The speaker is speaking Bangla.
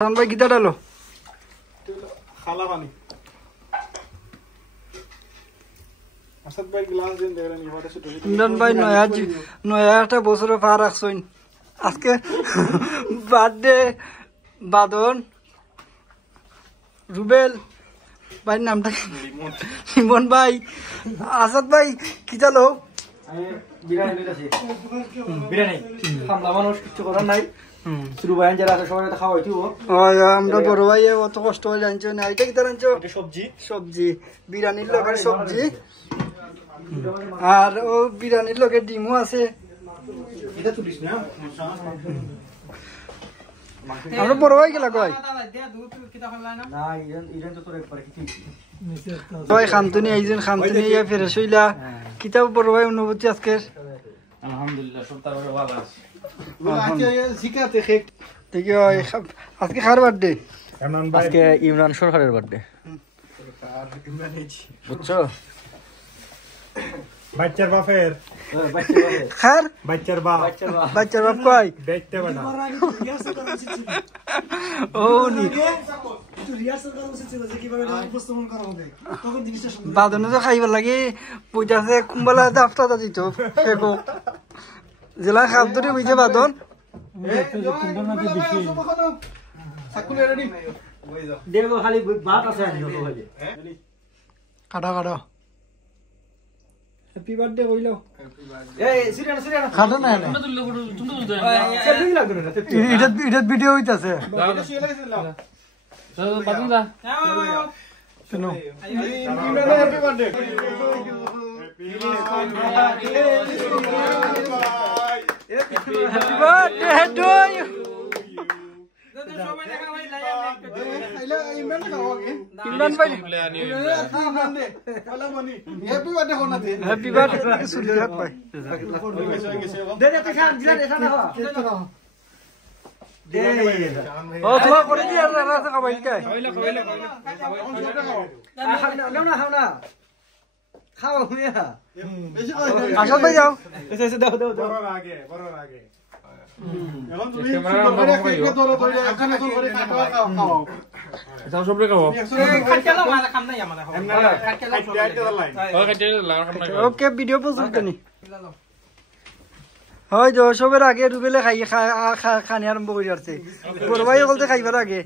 ভাই গিটা ডালো খালা পানি আসাদ ভাই গ্লাস দেন দেখলেন কি ফটো শুট ইমরান ভাই নয়া একটা বছরে পার রাখছইন আজকে বার্থডে বাদন রুবেল ভাই নামটা লিমন ভাই আসাদ ভাই কি চালো বিরিয়ানি লইতাছি বিরিয়ানি খামলা মানুষ কিছু করার নাই শুরু ভাই যারা আছে সবাই খাওয়াই দিব আমরা বড় ভাই অত কষ্ট হয়ে জানছো না এটা কি জানছো এটা সবজি সবজি বিরিয়ানির লগে সবজি আর ও বিরিয়ানির লগে ডিমও আছে এটা তুলিস না আমরা বড় ভাই গেলা কয় না ইরেন তো তোর একবার কি ভাই খামতুনি আইজন খামতুনি ইয়া ফেরেশ হইলা কিতাব বড় ভাই অনুভূতি আজকের আলহামদুলিল্লাহ সব তার ভালো আছে শিখাতে খেক দেখি আজকে কার বার্থডে ইমরান ভাই আজকে ইমরান সরকারের বার্থডে আর ইমরান এইছি বুঝছো বাচ্চার বাপের খার বাচ্চার বাপ বাচ্চার বাপ কই দেখতে বানা ও নি বাদনে তো খাইবার লাগে পয়সা কুম্বালা দাফটা দিত ফেকো জেলা খাবদরে বুঝে বাদন দেখো খালি ভাত আছে আনি খালি কাটা কাটা হ্যাপি বার্থডে কইলো এই সিরিয়ানা সিরিয়ানা খাটা না সেলফি লাগবে না এটা ভিডিও হইতাছে শুনো happy birthday happy birthday to you Imran ভাই হ্যাপি বার্থডে সুরি হাত ভাই দে দে খান দিলা দেখা না দে ও তোমা করে দি আর রাতে খাবাই কাই খাও না খাও মিয়া আসল ভাই যাও এসে দাও দাও দাও বড় আগে এখন তুমি কেক ধরো ধরে এখানে তো করে কাটা খাও যাও সবরে খাও খাটকেলা মালা কাম নাই আমাদের ওকে ভিডিও পছন্দ নি হয় তো সবের আগে রুবেলে খাই খানি আরম্ভ করে আসছে বড় ভাই বলতে খাইবার আগে